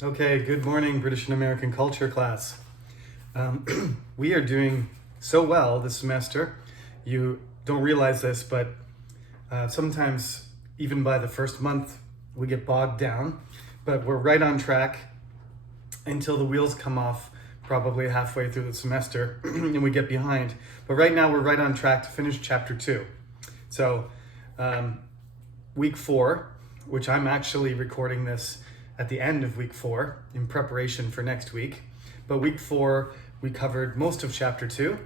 Okay, good morning, British and American culture class. We are doing so well this semester. You don't realize this, but sometimes, even by the first month, we get bogged down. But we're right on track until the wheels come off, probably halfway through the semester, and we get behind. But right now, we're right on track to finish chapter 2. So, week 4, which I'm actually recording this at the end of week 4 in preparation for next week. But week 4, we covered most of chapter 2.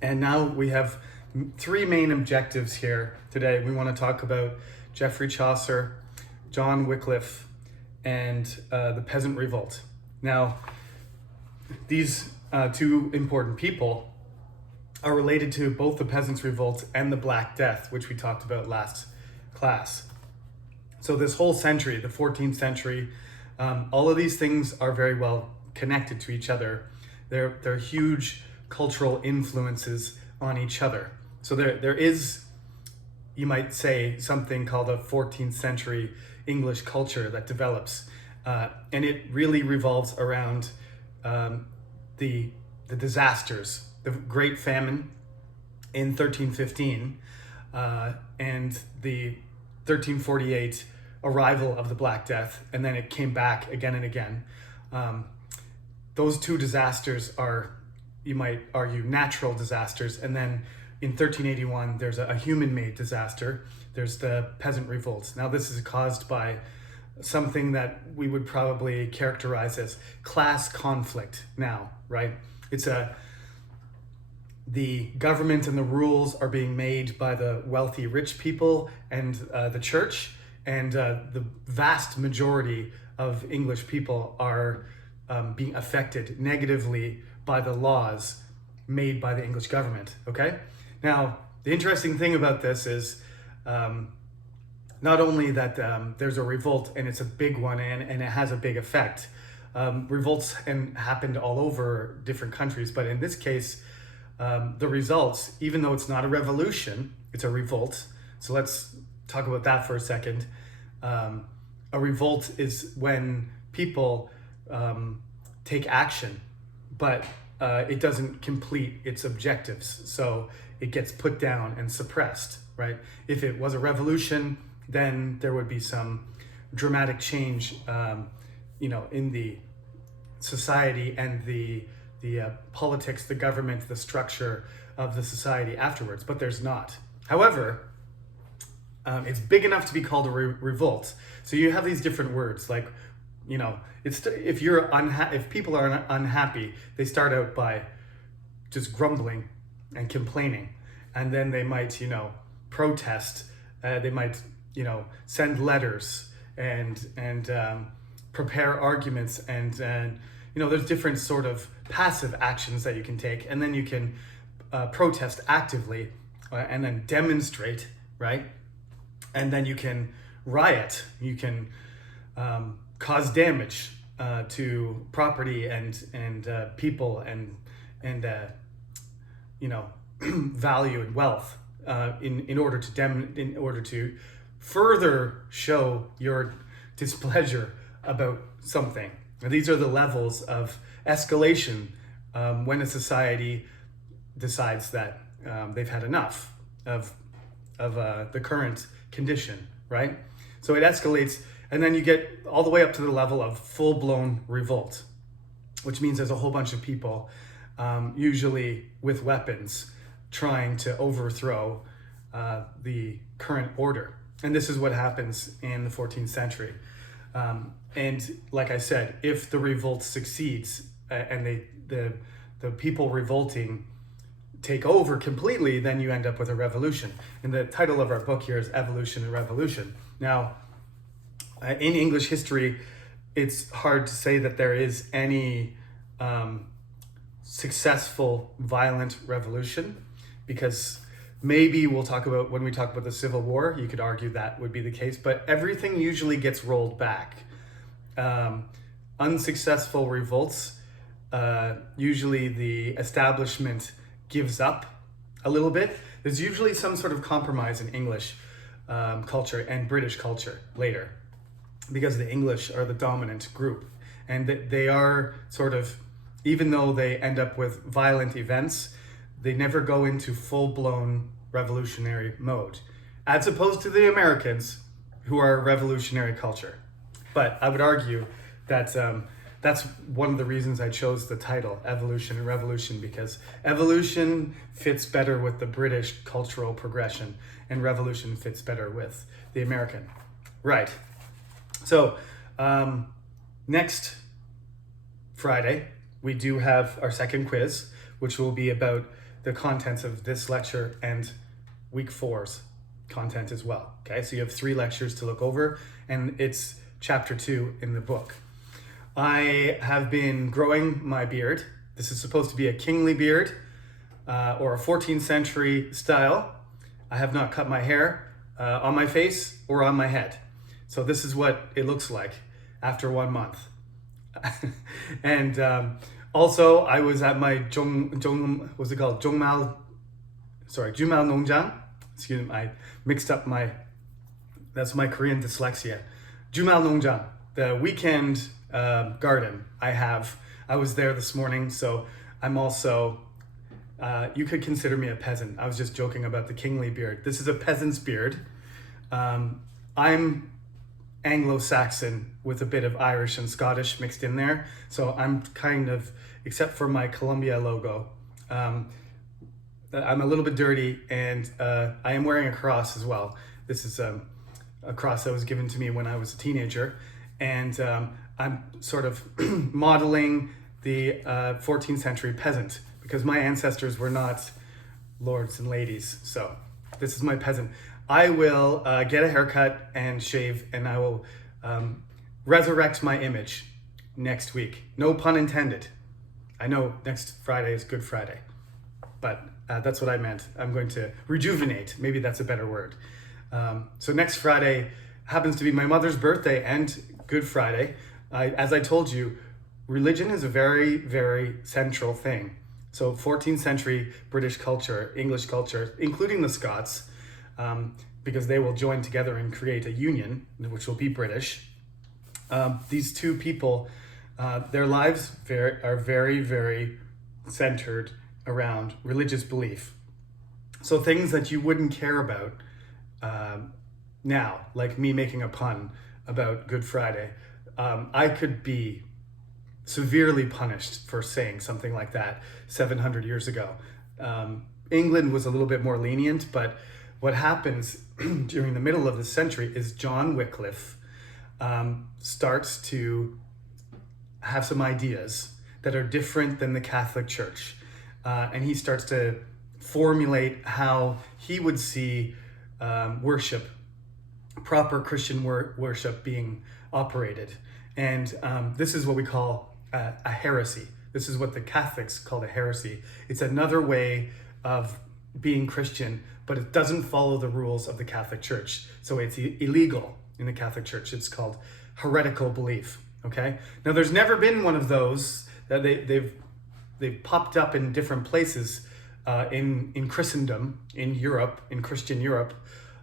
And now we have 3 main objectives here today. We want to talk about Geoffrey Chaucer, John Wycliffe, and the Peasant Revolt. Now, these 2 important people are related to both the Peasants' Revolt and the Black Death, which we talked about last class. So this whole century, the 14th century, all of these things are very well connected to each other. They're huge cultural influences on each other. So there is, you might say, something called a 14th century English culture that develops. And it really revolves around the disasters, the Great Famine in 1315, and the 1348 arrival of the Black Death, and then it came back again and again. Those 2 disasters are, you might argue, natural disasters, and then in 1381 there's a human-made disaster. There's the Peasant Revolt. Now this is caused by something that we would probably characterize as class conflict now, right? The government and the rules are being made by the wealthy rich people and the church, and the vast majority of English people are being affected negatively by the laws made by the English government, okay? Now, the interesting thing about this is not only that there's a revolt, and it's a big one, and it has a big effect. Revolts happened all over different countries, but in this case, the results, even though it's not a revolution, it's a revolt. So let's talk about that for a second. A revolt is when people take action, but it doesn't complete its objectives. So it gets put down and suppressed, right? If it was a revolution, then there would be some dramatic change, in the society and the politics, the government, the structure of the society afterwards, but there's not. However, it's big enough to be called a revolt. So you have these different words, like, if people are unhappy, they start out by just grumbling and complaining, and then they might, protest. They might, send letters and prepare arguments, and there's different sort of passive actions that you can take, and then you can protest actively, and then demonstrate, right? And then you can riot. You can cause damage to property and people and value and wealth in order to further show your displeasure about something. And these are the levels of escalation when a society decides that they've had enough of the current condition, right? So it escalates, and then you get all the way up to the level of full-blown revolt, which means there's a whole bunch of people, usually with weapons, trying to overthrow the current order. And this is what happens in the 14th century. And like I said, if the revolt succeeds and the people revolting take over completely, then you end up with a revolution. And the title of our book here is Evolution and Revolution. Now, in English history, it's hard to say that there is any successful violent revolution, because maybe we'll talk about, when we talk about the Civil War, you could argue that would be the case, but everything usually gets rolled back. Unsuccessful revolts, usually the establishment gives up a little bit. There's usually some sort of compromise in English culture and British culture later. because the English are the dominant group. And they are sort of, even though they end up with violent events, they never go into full-blown revolutionary mode, as opposed to the Americans, who are a revolutionary culture. But I would argue that that's one of the reasons I chose the title, Evolution and Revolution, because evolution fits better with the British cultural progression, and revolution fits better with the American. Right. So next Friday, we do have our second quiz, which will be about the contents of this lecture and week 4's content as well. Okay, so you have 3 lectures to look over, and it's chapter 2 in the book. I have been growing my beard. This is supposed to be a kingly beard or a 14th century style. I have not cut my hair on my face or on my head. So this is what it looks like after 1 month. And also I was at my Jumal Nongjang. Excuse me, I mixed up that's my Korean dyslexia. Jumal Nongjang, the weekend garden I was there this morning, so I'm also, you could consider me a peasant. I was just joking about the kingly beard. This is a peasant's beard. I'm Anglo-Saxon with a bit of Irish and Scottish mixed in there. So I'm kind of, except for my Columbia logo, I'm a little bit dirty, and I am wearing a cross as well. This is a cross that was given to me when I was a teenager. And I'm sort of modeling the 14th century peasant, because my ancestors were not lords and ladies. So this is my peasant. I will get a haircut and shave, and I will resurrect my image next week. No pun intended. I know next Friday is Good Friday, but that's what I meant. I'm going to rejuvenate. Maybe that's a better word. So next Friday happens to be my mother's birthday and Good Friday. As I told you, religion is a very, very central thing. So 14th century British culture, English culture, including the Scots, because they will join together and create a union, which will be British. These two people, their lives are very, very centered around religious belief. So things that you wouldn't care about now, like me making a pun about Good Friday, I could be severely punished for saying something like that 700 years ago. England was a little bit more lenient, but what happens during the middle of the century is John Wycliffe starts to have some ideas that are different than the Catholic Church. And he starts to formulate how he would see worship, proper Christian worship being operated. And this is what we call a heresy. This is what the Catholics call a heresy. It's another way of being Christian, but it doesn't follow the rules of the Catholic Church. So it's illegal in the Catholic Church. It's called heretical belief. Okay. Now there's never been one of those that they've popped up in different places in Christendom, in Europe, in Christian Europe,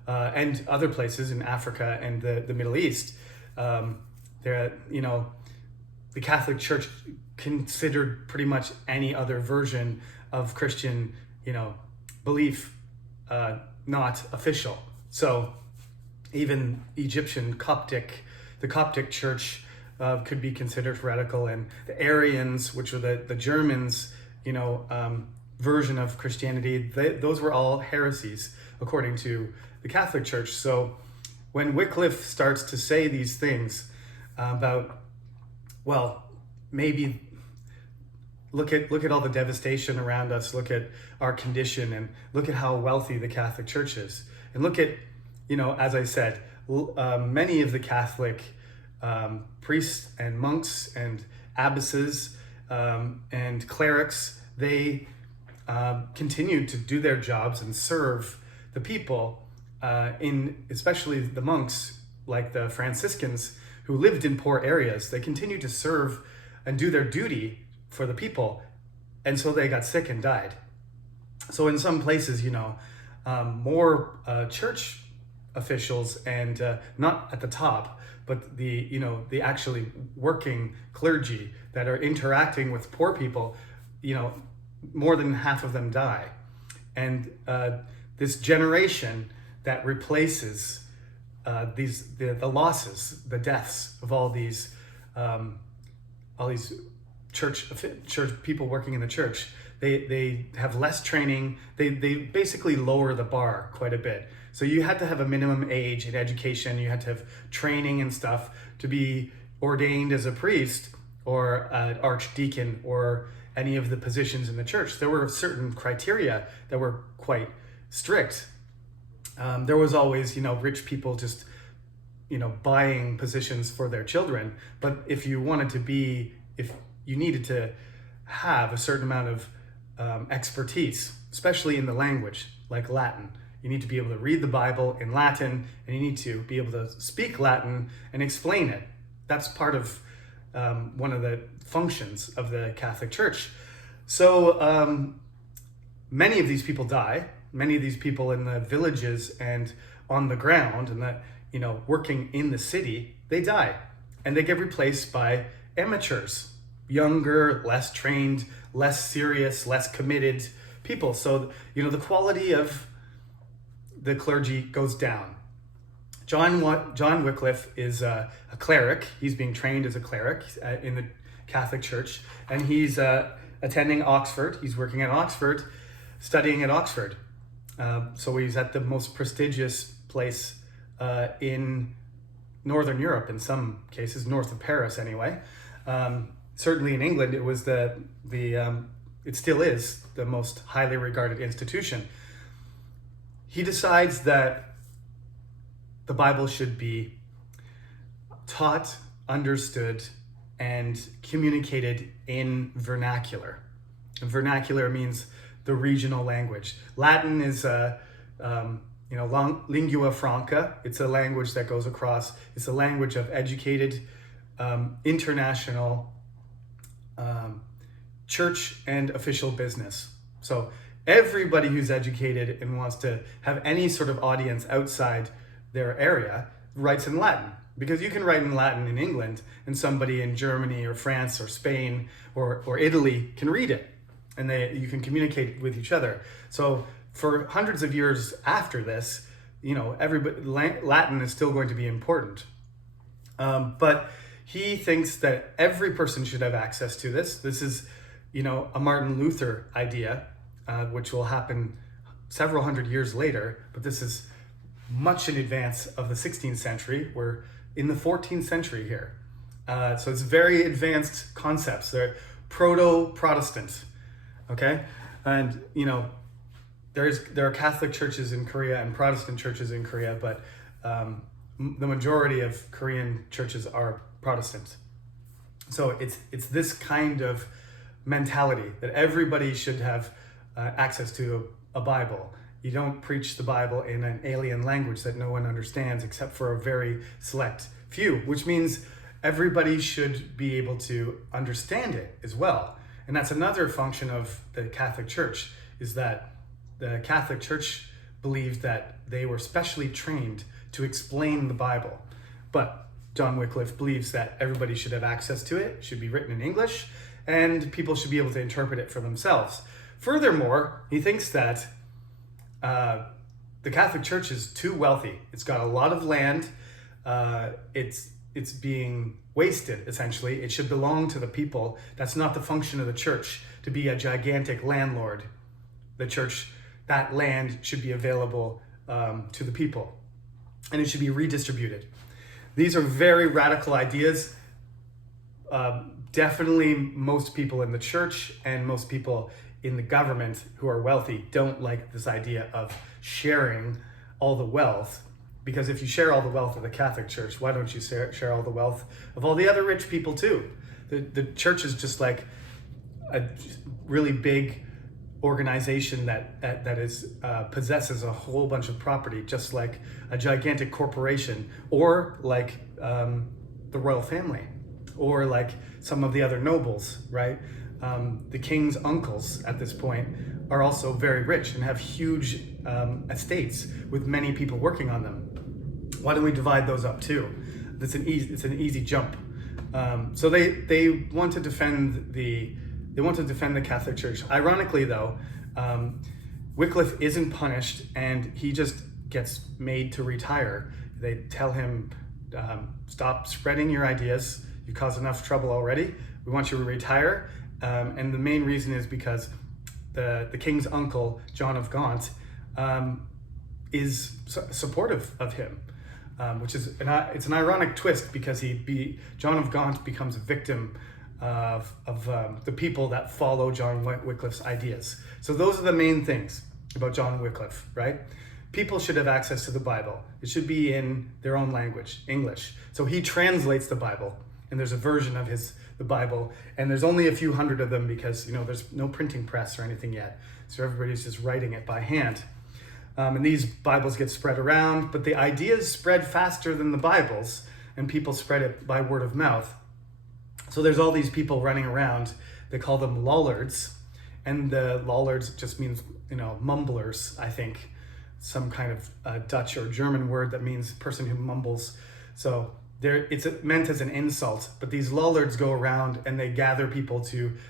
and other places in Africa and the Middle East. The Catholic Church considered pretty much any other version of Christian, belief not official. So even Egyptian the Coptic Church could be considered heretical, and the Arians, which were the Germans, version of Christianity, those were all heresies according to the Catholic Church. So when Wycliffe starts to say these things about, well, maybe look at all the devastation around us, look at our condition, and look at how wealthy the Catholic Church is, and look at, as I said, many of the Catholic priests and monks and abbesses and clerics, they continued to do their jobs and serve the people, especially the monks, like the Franciscans, who lived in poor areas. They continued to serve and do their duty for the people, and so they got sick and died. So in some places, more church officials, and not at the top, but the actually working clergy that are interacting with poor people, more than half of them die. And this generation that replaces the losses, the deaths of all these church people working in the church, they have less training. They basically lower the bar quite a bit. So you had to have a minimum age in education. You had to have training and stuff to be ordained as a priest or an archdeacon or any of the positions in the church. There were certain criteria that were quite strict. There was always, rich people just, buying positions for their children. But if you needed to have a certain amount of expertise, especially in the language, like Latin. You need to be able to read the Bible in Latin, and you need to be able to speak Latin and explain it. That's part of one of the functions of the Catholic Church. So many of these people die. Many of these people in the villages and on the ground and working in the city, they die. And they get replaced by amateurs, younger, less trained, less serious, less committed people. So, the quality of the clergy goes down. John Wycliffe is a cleric. He's being trained as a cleric in the Catholic Church, and he's attending Oxford. He's working at Oxford, studying at Oxford. So he's at the most prestigious place in Northern Europe, in some cases, north of Paris anyway. Certainly in England, it was it still is the most highly regarded institution. He decides that the Bible should be taught, understood, and communicated in vernacular. And vernacular means the regional language. Latin is lingua franca. It's a language that goes across. It's a language of educated, international church and official business. So everybody who's educated and wants to have any sort of audience outside their area writes in Latin, because you can write in Latin in England and somebody in Germany or France or Spain or Italy can read it, and you can communicate with each other. So for hundreds of years after this, Latin is still going to be important. But he thinks that every person should have access to this. This is, a Martin Luther idea, which will happen several hundred years later, but this is much in advance of the 16th century. We're in the 14th century here. So it's very advanced concepts. They're proto-Protestant, okay? And, there are Catholic churches in Korea and Protestant churches in Korea, but the majority of Korean churches are Protestant. So it's this kind of mentality that everybody should have access to a Bible. You don't preach the Bible in an alien language that no one understands except for a very select few, which means everybody should be able to understand it as well. And that's another function of the Catholic Church, is that the Catholic Church believed that they were specially trained to explain the Bible. But John Wycliffe believes that everybody should have access to it, should be written in English, and people should be able to interpret it for themselves. Furthermore, he thinks that the Catholic Church is too wealthy. It's got a lot of land. It's being wasted, essentially. It should belong to the people. That's not the function of the church, to be a gigantic landlord. The church, that land should be available to the people, and it should be redistributed. These are very radical ideas. Definitely most people in the church and most people in the government who are wealthy don't like this idea of sharing all the wealth, because if you share all the wealth of the Catholic Church, why don't you share all the wealth of all the other rich people too? The church is just like a really big organization that possesses a whole bunch of property, just like a gigantic corporation, or like the royal family, or like some of the other nobles, right? The king's uncles at this point are also very rich and have huge estates with many people working on them. Why don't we divide those up too? it's an easy jump. So they want to defend the Catholic Church. Ironically, though, Wycliffe isn't punished, and he just gets made to retire. They tell him, stop spreading your ideas. You caused enough trouble already. We want you to retire. And the main reason is because the king's uncle, John of Gaunt, is supportive of him, which is it's an ironic twist, because John of Gaunt becomes a victim of the people that follow John Wycliffe's ideas. So those are the main things about John Wycliffe, right? People should have access to the Bible. It should be in their own language, English. So he translates the Bible, and there's a version of the Bible, and there's only a few hundred of them because there's no printing press or anything yet. So everybody's just writing it by hand. And these Bibles get spread around, but the ideas spread faster than the Bibles, and people spread it by word of mouth. So there's all these people running around. They call them lollards, and the lollards just means, mumblers, I think. Some kind of Dutch or German word that means person who mumbles. So it's meant as an insult, but these lollards go around and they gather people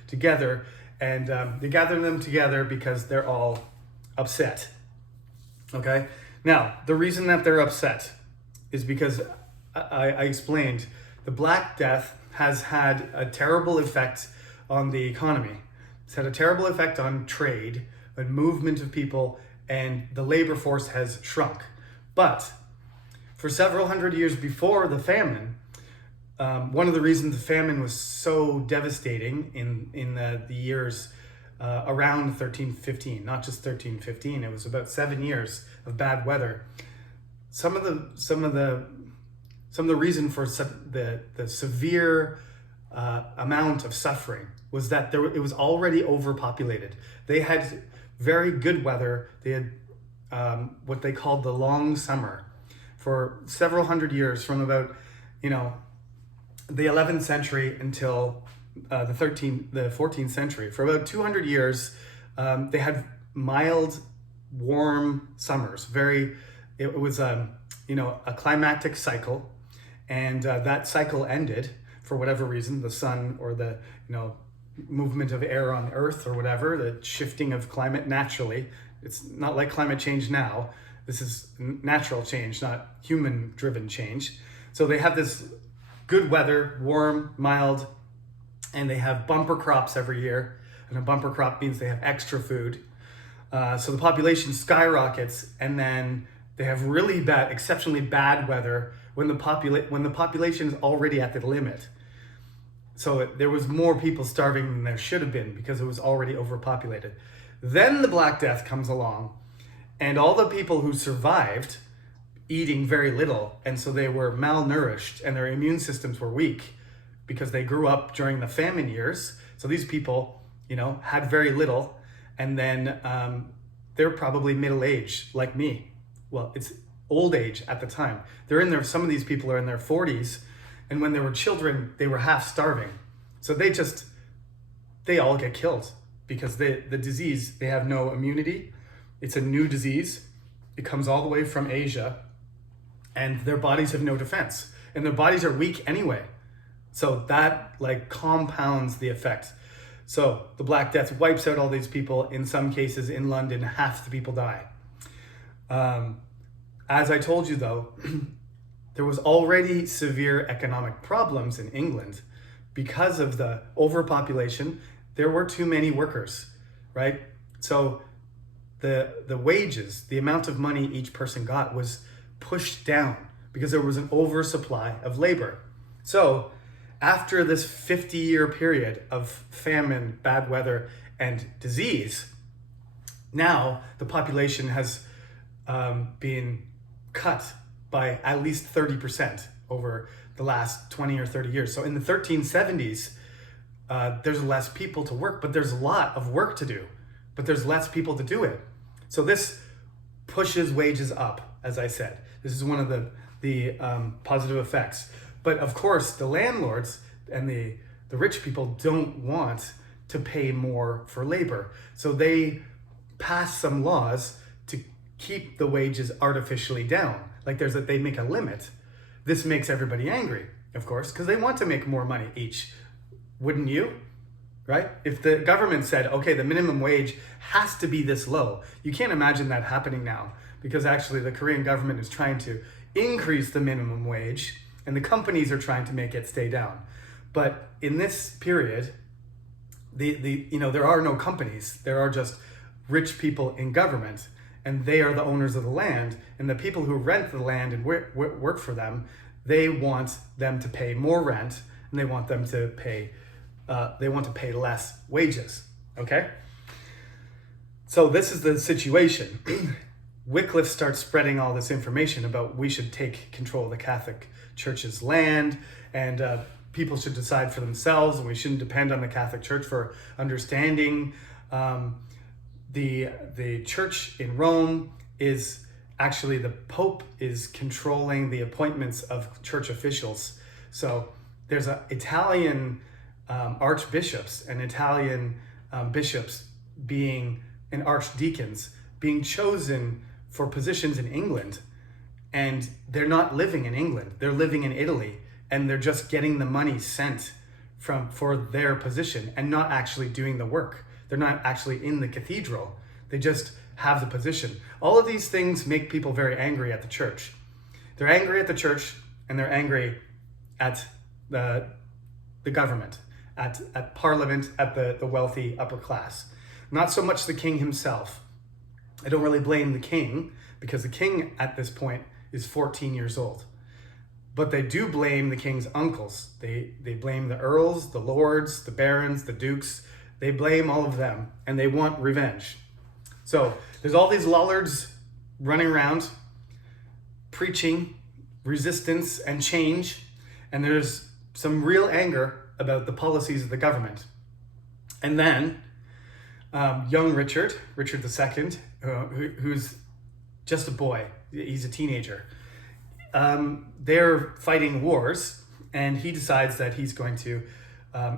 together, and they gather them together because they're all upset. Okay? Now, the reason that they're upset is because I explained the Black Death has had a terrible effect on the economy. It's had a terrible effect on trade, on movement of people, and the labor force has shrunk. But for several hundred years before the famine, one of the reasons the famine was so devastating in the years around 1315, not just 1315, it was about 7 years of bad weather. Some of the reason for the severe amount of suffering was that it was already overpopulated. They had very good weather. They had what they called the long summer for several hundred years, from about the 11th century until the 14th century. For about 200 years, they had mild, warm summers. It was a climactic cycle, and that cycle ended for whatever reason, the sun or the movement of air on Earth or whatever, the shifting of climate naturally. It's not like climate change now. This is natural change, not human-driven change. So they have this good weather, warm, mild, and they have bumper crops every year. And a bumper crop means they have extra food. So the population skyrockets, and then they have really bad, exceptionally bad weather when the population is already at the limit. So there was more people starving than there should have been because it was already overpopulated. Then the Black Death comes along, and all the people who survived eating very little, and so they were malnourished and their immune systems were weak because they grew up during the famine years. So these people, had very little, and then they're probably middle-aged like me. Well, it's old age at the time. Some of these people are in their 40s, and when they were children, they were half starving. So they all get killed because the disease, they have no immunity. It's a new disease. It comes all the way from Asia, and their bodies have no defense, and their bodies are weak anyway. So that compounds the effect. So the Black Death wipes out all these people. In some cases in London, half the people die. As I told you though, there was already severe economic problems in England because of the overpopulation. There were too many workers, right? So the wages, the amount of money each person got was pushed down because there was an oversupply of labor. So after this 50-year period of famine, bad weather, and disease, now the population has been cut by at least 30% over the last 20 or 30 years. So in the 1370s, there's less people to work, but there's a lot of work to do, but there's less people to do it. So this pushes wages up, as I said. This is one of the positive effects. But of course, the landlords and the rich people don't want to pay more for labor. So they pass some laws to keep the wages artificially down. They make a limit. this makes everybody angry, of course, because they want to make more money each. Wouldn't you? Right? If the government said, okay, the minimum wage has to be this low, you can't imagine that happening now, because actually the Korean government is trying to increase the minimum wage and the companies are trying to make it stay down. But in this period, there are no companies. There are just rich people in government, and they are the owners of the land. And the people who rent the land and work for them, they want them to pay more rent, and they want them to pay less wages. Okay. So this is the situation. Wycliffe starts spreading all this information about we should take control of the Catholic Church's land, and people should decide for themselves, and we shouldn't depend on the Catholic Church for understanding. The church in Rome is actually, the Pope is controlling the appointments of church officials. So there's Italian archbishops and Italian bishops and archdeacons being chosen for positions in England, and they're not living in England. They're living in Italy, and they're just getting the money sent for their position and not actually doing the work. They're not actually in the cathedral. They just have the position. All of these things make people very angry at the church. They're angry at the church, and they're angry at the government, at parliament, at the wealthy upper class. Not so much the king himself. I don't really blame the king, because the king at this point is 14 years old. But they do blame the king's uncles. They blame the earls, the lords, the barons, the dukes. They blame all of them, and they want revenge. So there's all these lollards running around preaching resistance and change, and there's some real anger about the policies of the government. And then young Richard II, who's just a boy, he's a teenager, they're fighting wars, and he decides that he's going to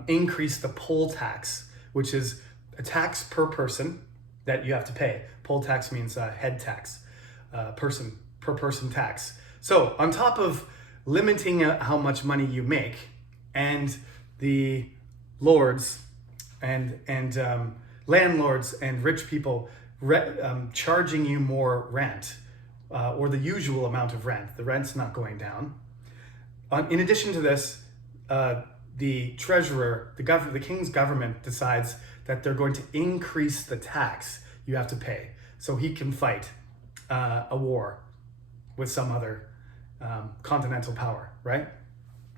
increase the poll tax, which is a tax per person that you have to pay. Poll tax means head tax, per person tax. So on top of limiting how much money you make, and the lords and landlords and rich people charging you more rent, or the usual amount of rent. The rent's not going down. In addition to this, the treasurer, the king's government decides that they're going to increase the tax you have to pay, so he can fight a war with some other continental power, right?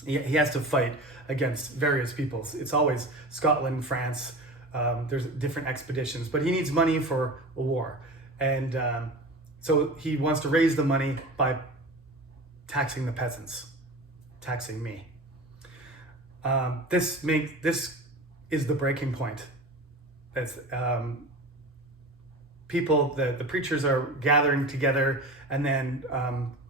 He has to fight against various peoples. It's always Scotland, France. There's different expeditions, but he needs money for a war. And so he wants to raise the money by taxing the peasants, taxing me. This is the breaking point. That's people, the preachers are gathering together, and then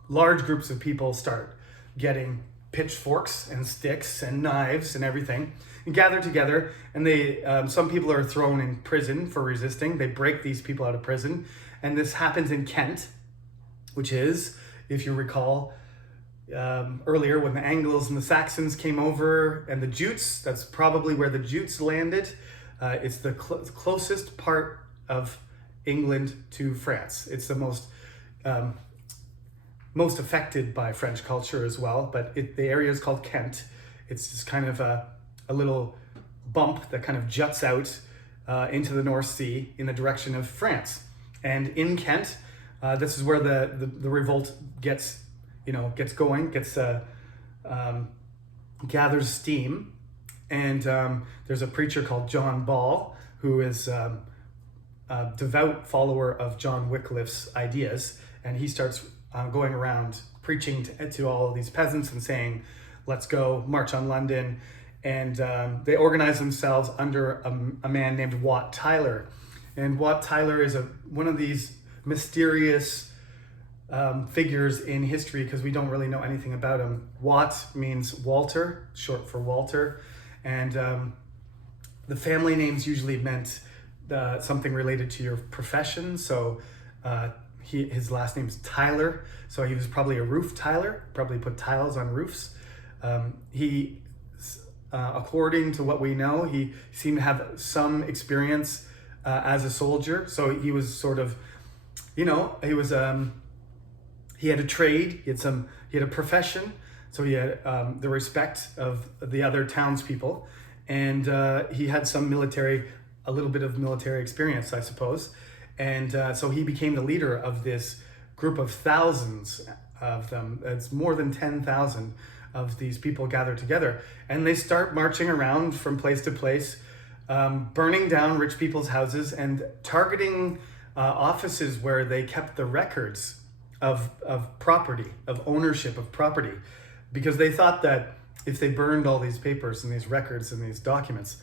large groups of people start getting pitchforks and sticks and knives and everything, and gather together, and they some people are thrown in prison for resisting. They break these people out of prison, and this happens in Kent, which is, if you recall, earlier when the Angles and the Saxons came over, and the Jutes, that's probably where the Jutes landed. It's the closest part of England to France. It's the most affected by French culture as well, but the area is called Kent. It's just kind of a little bump that kind of juts out into the North Sea in the direction of France. And in Kent, this is where the revolt gets going, gathers steam. And there's a preacher called John Ball, who is a devout follower of John Wycliffe's ideas, and he starts going around preaching to all of these peasants and saying, let's go march on London. And they organize themselves under a man named Wat Tyler. And Wat Tyler is one of these mysterious figures in history, because we don't really know anything about him. Wat means Walter, short for Walter. And the family names usually meant something related to your profession. So his last name's Tyler, so he was probably a roof tiler, probably put tiles on roofs. He, according to what we know, he seemed to have some experience as a soldier. So he was sort of, he was he had a trade, he had a profession, so he had the respect of the other townspeople, and he had a little bit of military experience, I suppose. And so he became the leader of this group of thousands of them. It's more than 10,000 of these people gathered together. And they start marching around from place to place, burning down rich people's houses and targeting offices where they kept the records of property, of ownership of property. Because they thought that if they burned all these papers and these records and these documents,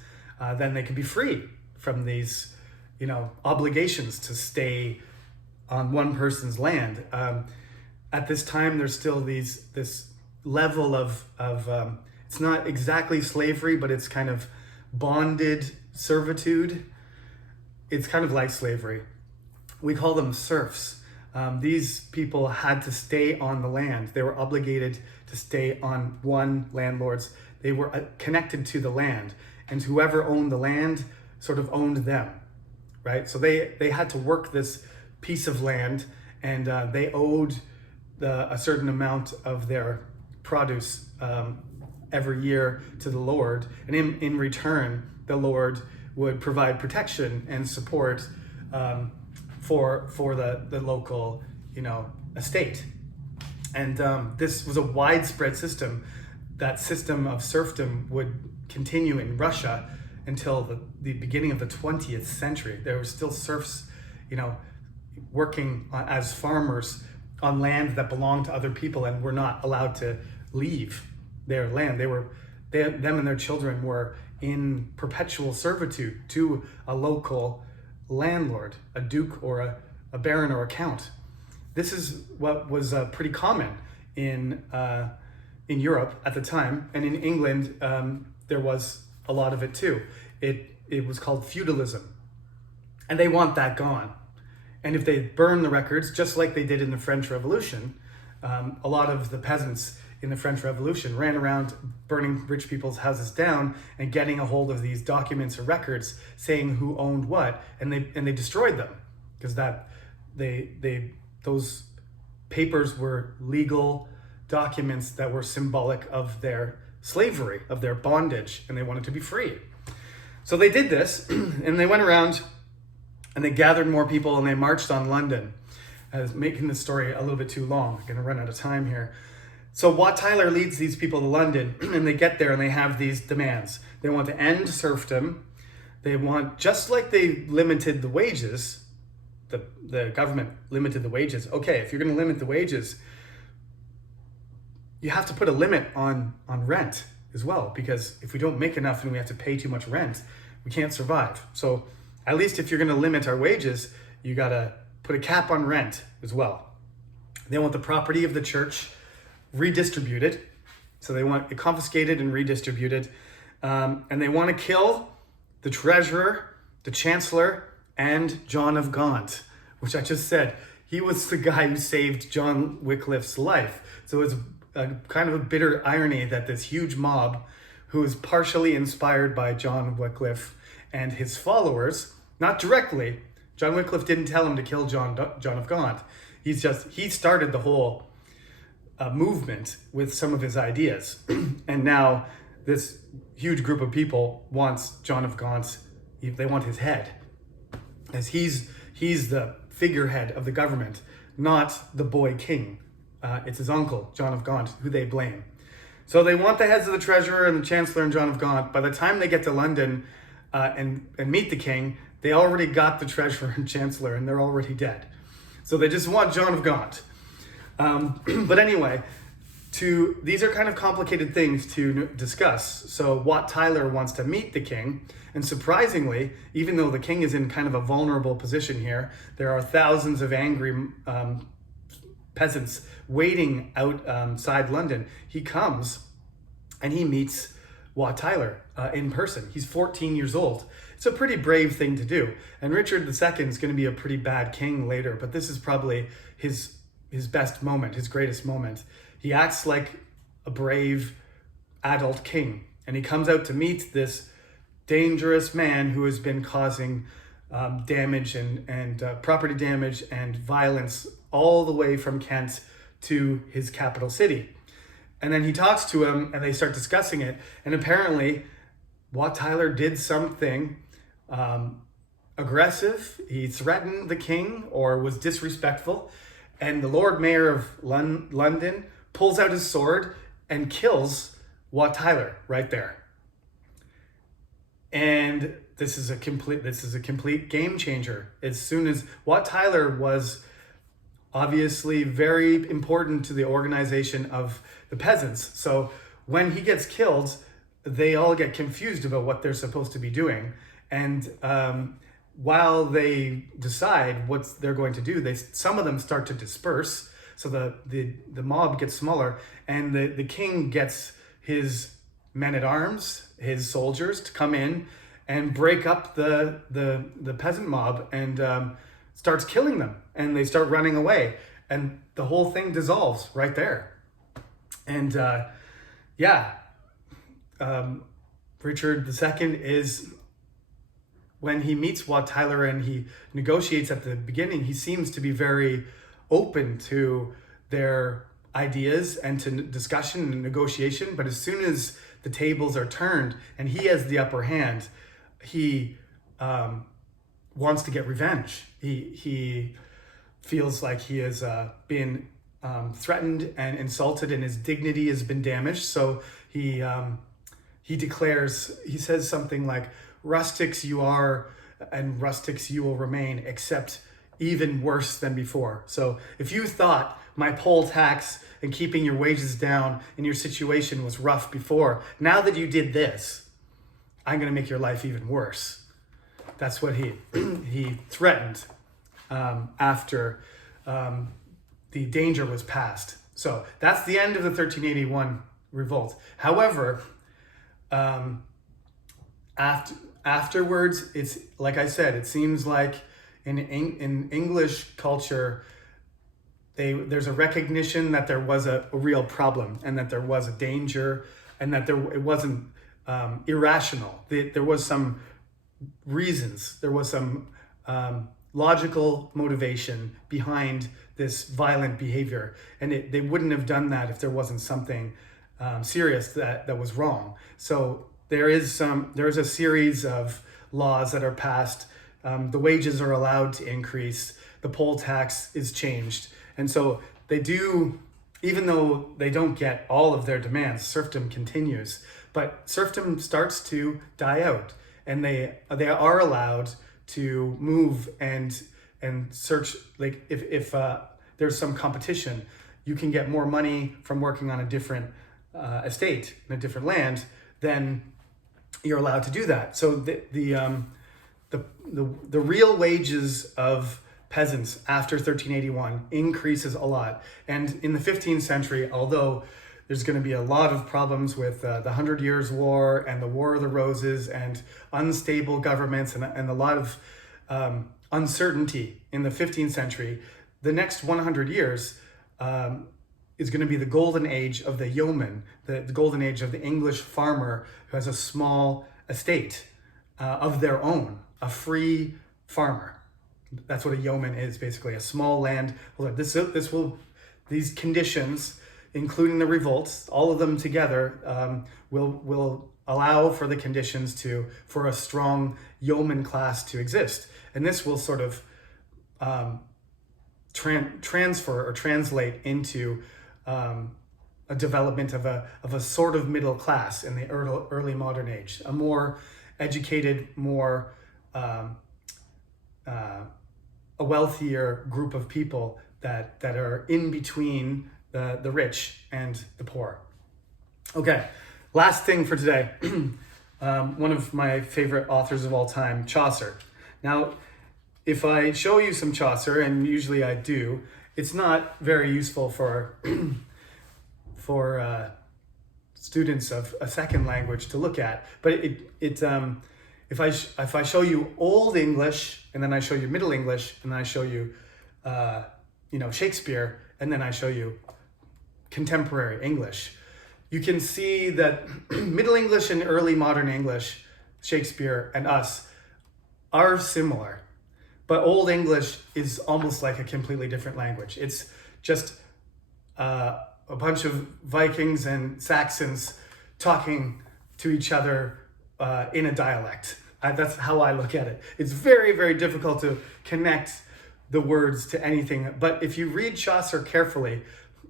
then they could be free from these obligations to stay on one person's land. At this time, there's still this level of it's not exactly slavery, but it's kind of bonded servitude. It's kind of like slavery. We call them serfs. These people had to stay on the land. They were obligated to stay on one landlord's. They were connected to the land, and whoever owned the land sort of owned them. Right, so they had to work this piece of land, and they owed a certain amount of their produce every year to the Lord, and in return, the Lord would provide protection and support for the local estate. And this was a widespread system. That system of serfdom would continue in Russia until the beginning of the 20th century. There were still serfs, working as farmers on land that belonged to other people and were not allowed to leave their land. Them and their children were in perpetual servitude to a local landlord, a duke or a baron or a count. This is what was pretty common in Europe at the time, and in England there was a lot of it too. It was called feudalism, and they want that gone. And if they burn the records, just like they did in the French Revolution, a lot of the peasants in the French Revolution ran around burning rich people's houses down and getting a hold of these documents or records saying who owned what, and they destroyed them because those papers were legal documents that were symbolic of their slavery, of their bondage, and they wanted to be free. So they did this, and they went around and they gathered more people and they marched on London. I was making this story a little bit too long. I'm gonna run out of time here. So Wat Tyler leads these people to London, and they get there and they have these demands. They want to end serfdom. They want, just like they limited the wages, the government limited the wages. Okay, if you're gonna limit the wages, you have to put a limit on rent as well, because if we don't make enough and we have to pay too much rent, we can't survive. So at least if you're going to limit our wages, you got to put a cap on rent as well. They want the property of the church redistributed. So they want it confiscated and redistributed. And they want to kill the treasurer, the chancellor, and John of Gaunt, which I just said, he was the guy who saved John Wycliffe's life. So it's kind of a bitter irony that this huge mob, who is partially inspired by John Wycliffe and his followers, not directly, John Wycliffe didn't tell him to kill John of Gaunt. He started the whole movement with some of his ideas. And now this huge group of people wants John of Gaunt, they want his head, as he's the figurehead of the government, not the boy king. It's his uncle, John of Gaunt, who they blame. So they want the heads of the treasurer and the chancellor and John of Gaunt. By the time they get to London and meet the king, they already got the treasurer and chancellor, and they're already dead. So they just want John of Gaunt. But anyway, these are kind of complicated things to discuss. So Wat Tyler wants to meet the king, and surprisingly, even though the king is in kind of a vulnerable position here, there are thousands of angry peasants waiting outside London. He comes and he meets Wat Tyler in person. He's 14 years old. It's a pretty brave thing to do. And Richard II is going to be a pretty bad king later, but this is probably his best moment, his greatest moment. He acts like a brave adult king, and he comes out to meet this dangerous man who has been causing damage and property damage and violence all the way from Kent to his capital city. And then he talks to him and they start discussing it. And apparently Wat Tyler did something aggressive. He threatened the king or was disrespectful. And the Lord Mayor of London pulls out his sword and kills Wat Tyler right there. And this is a complete game changer. As soon as Wat Tyler was obviously very important to the organization of the peasants. So when he gets killed, they all get confused about what they're supposed to be doing. And while they decide what they're going to do, some of them start to disperse. So the mob gets smaller, and the king gets his men-at-arms, his soldiers, to come in and break up the peasant mob and starts killing them, and they start running away, and the whole thing dissolves right there. And Richard II is, when he meets Wat Tyler and he negotiates at the beginning, he seems to be very open to their ideas and to discussion and negotiation. But as soon as the tables are turned and he has the upper hand, he wants to get revenge. He feels like he has been threatened and insulted, and his dignity has been damaged. So he declares, he says something like, "Rustics you are, and rustics you will remain, except even worse than before." So if you thought my poll tax and keeping your wages down in your situation was rough before, now that you did this, I'm going to make your life even worse. That's what he threatened after the danger was past. So that's the end of the 1381 revolt. However, afterwards, it's like I said, it seems like in English culture, there's a recognition that there was a real problem and that there was a danger and that it wasn't irrational. There was some reasons, there was some logical motivation behind this violent behavior, and they wouldn't have done that if there wasn't something serious that was wrong. So there is a series of laws that are passed. The wages are allowed to increase. The poll tax is changed. And so they do, even though they don't get all of their demands, serfdom continues. But serfdom starts to die out, and they are allowed to move and search. Like if there's some competition, you can get more money from working on a different estate in a different land, then you're allowed to do that. So the real wages of peasants after 1381 increases a lot. And in the 15th century, although there's going to be a lot of problems with the 100 Years' War and the War of the Roses and unstable governments and a lot of uncertainty in the 15th century, the next 100 years is going to be the golden age of the yeoman, the golden age of the English farmer who has a small estate of their own, a free farmer. That's what a yeoman is, basically, a small land. These conditions, including the revolts, all of them together, will allow for the conditions for a strong yeoman class to exist, and this will sort of transfer or translate into a development of a sort of middle class in the early modern age, a more educated, more a wealthier group of people that are in between the rich and the poor. Okay, last thing for today. One of my favorite authors of all time, Chaucer. Now, if I show you some Chaucer, and usually I do, it's not very useful for students of a second language to look at. But if I show you Old English, and then I show you Middle English, and then I show you Shakespeare, and then I show you contemporary English, you can see that Middle English and early modern English, Shakespeare and us, are similar. But Old English is almost like a completely different language. It's just a bunch of Vikings and Saxons talking to each other in a dialect. That's how I look at it. It's very, very difficult to connect the words to anything. But if you read Chaucer carefully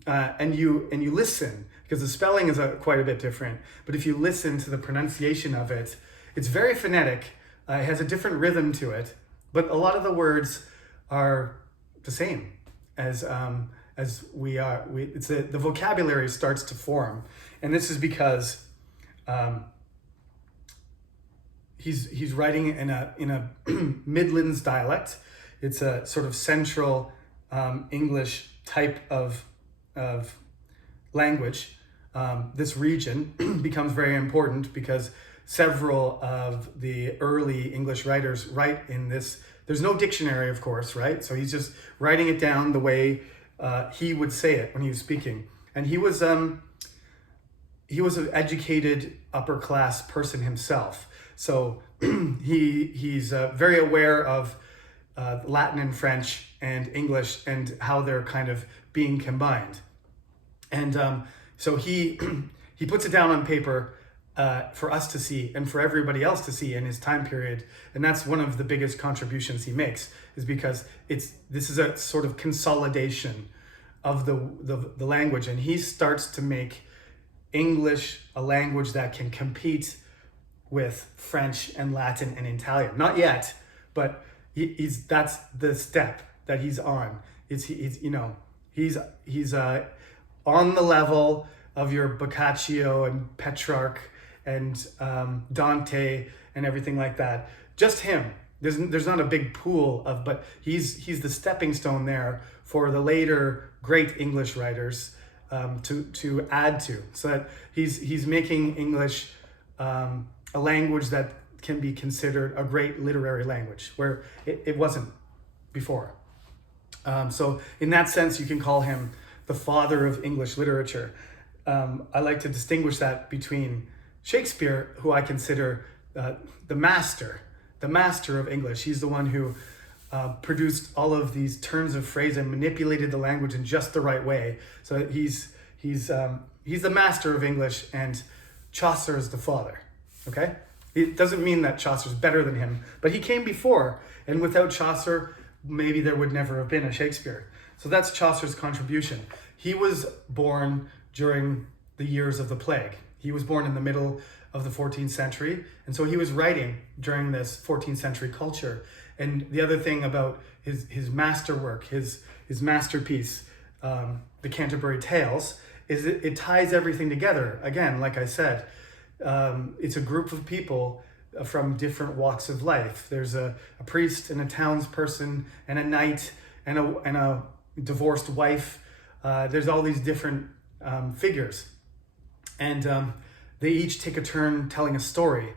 and you listen, because the spelling is quite a bit different, but if you listen to the pronunciation of it, it's very phonetic. It has a different rhythm to it, but a lot of the words are the same as we are. It's the vocabulary starts to form, and this is because he's writing in a Midlands dialect. It's a sort of central English type of language. This region becomes very important because several of the early English writers write in this. There's no dictionary, of course, right? So he's just writing it down the way he would say it when he was speaking. And he was an educated upper class person himself. So he's very aware of Latin and French and English and how they're kind of being combined. And so he puts it down on paper for us to see and for everybody else to see in his time period. And that's one of the biggest contributions he makes, is because this is a sort of consolidation of the language. And he starts to make English a language that can compete with French and Latin and Italian. Not yet, but that's the step that he's on. He's on the level of your Boccaccio and Petrarch and Dante and everything like that. Just him. There's not a big pool of, but he's the stepping stone there for the later great English writers to add to. So that he's making English a language that can be considered a great literary language, where it wasn't before. So in that sense, you can call him the father of English literature. I like to distinguish that between Shakespeare, who I consider the master of English. He's the one who produced all of these turns of phrase and manipulated the language in just the right way. So he's the master of English, and Chaucer is the father. Okay? It doesn't mean that Chaucer's better than him, but he came before, and without Chaucer, maybe there would never have been a Shakespeare. So that's Chaucer's contribution. He was born during the years of the plague. He was born in the middle of the 14th century, and so he was writing during this 14th century culture. And the other thing about his masterwork, his masterpiece, the Canterbury Tales, is it ties everything together. Again, like I said, it's a group of people from different walks of life. There's a priest and a townsperson and a knight and a divorced wife. There's all these different figures, and they each take a turn telling a story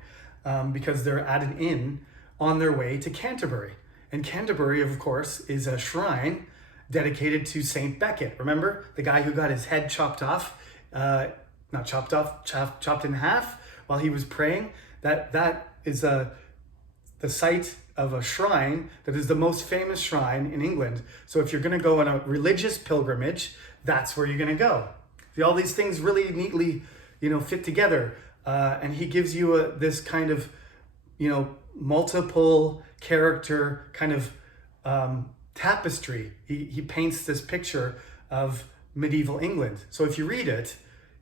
because they're at an inn on their way to Canterbury. And Canterbury, of course, is a shrine dedicated to Saint Becket. Remember the guy who got his head chopped in half while he was praying? That is the site of a shrine that is the most famous shrine in England. So if you're going to go on a religious pilgrimage, that's where you're going to go. See, all these things really neatly, fit together. And he gives you this kind of, multiple character kind of tapestry. He paints this picture of medieval England. So if you read it,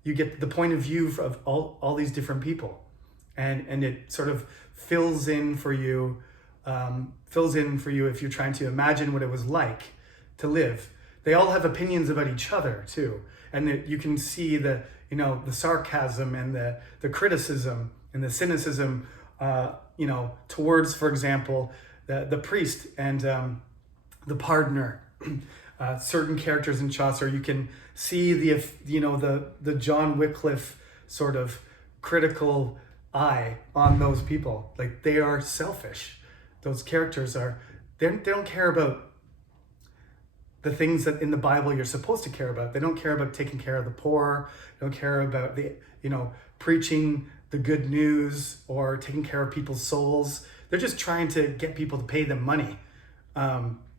you get the point of view of all these different people. And it sort of fills in for you if you're trying to imagine what it was like to live. They all have opinions about each other too. And you can see the sarcasm and the criticism and the cynicism, towards, for example, the priest and the pardoner. Certain characters in Chaucer, you can see the John Wycliffe sort of critical eye on those people. Like, they are selfish. Those characters are, they don't care about the things that in the Bible you're supposed to care about. They don't care about taking care of the poor. They don't care about preaching the good news or taking care of people's souls. They're just trying to get people to pay them money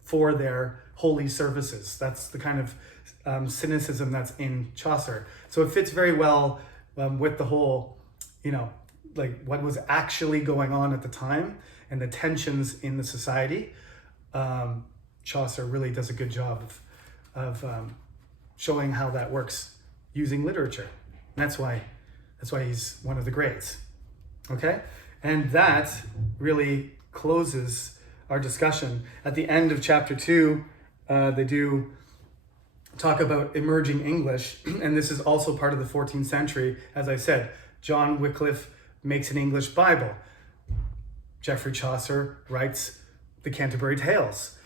for their holy services. That's the kind of cynicism that's in Chaucer. So it fits very well with the whole, like what was actually going on at the time and the tensions in the society. Chaucer really does a good job of showing how that works using literature. And that's why he's one of the greats. Okay? And that really closes our discussion. At the end of chapter 2, they do talk about emerging English, and this is also part of the 14th century. As I said, John Wycliffe makes an English Bible. Geoffrey Chaucer writes the Canterbury Tales.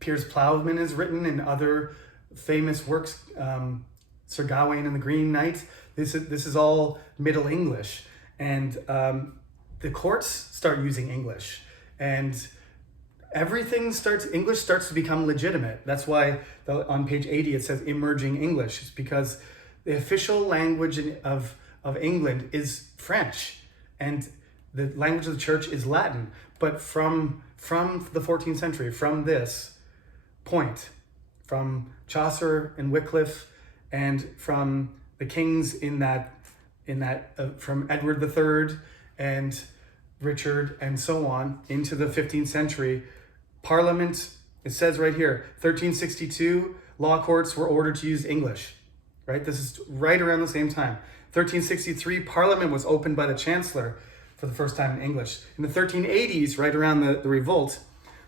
Piers Plowman has written in other famous works, Sir Gawain and the Green Knight. This is all Middle English, and the courts start using English, and English starts to become legitimate. That's why on page 80 it says emerging English. It's because the official language of England is French, and the language of the church is Latin. But from the 14th century, from this point, from Chaucer and Wycliffe, and from the kings from Edward III and Richard and so on into the 15th century, Parliament, it says right here, 1362, law courts were ordered to use English, right? This is right around the same time. 1363, Parliament was opened by the Chancellor for the first time in English. In the 1380s, right around the revolt,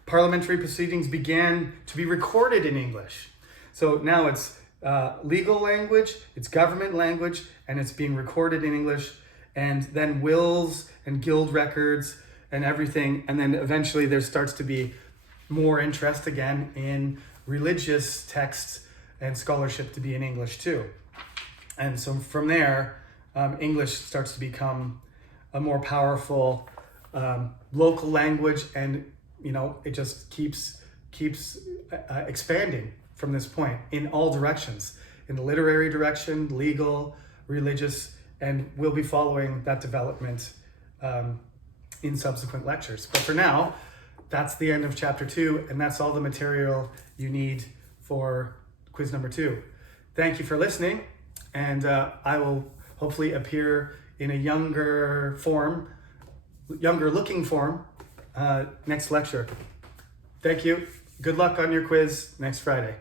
parliamentary proceedings began to be recorded in English. So now it's legal language, it's government language, and it's being recorded in English, and then wills and guild records and everything. And then eventually there starts to be more interest again in religious texts and scholarship to be in English too. And so from there, English starts to become a more powerful local language, and it just keeps expanding from this point in all directions, in the literary direction, legal, religious, and we'll be following that development in subsequent lectures. But for now, that's the end of chapter 2, and that's all the material you need for quiz number 2. Thank you for listening, and I will hopefully appear in a younger looking form next lecture. Thank you. Good luck on your quiz next Friday.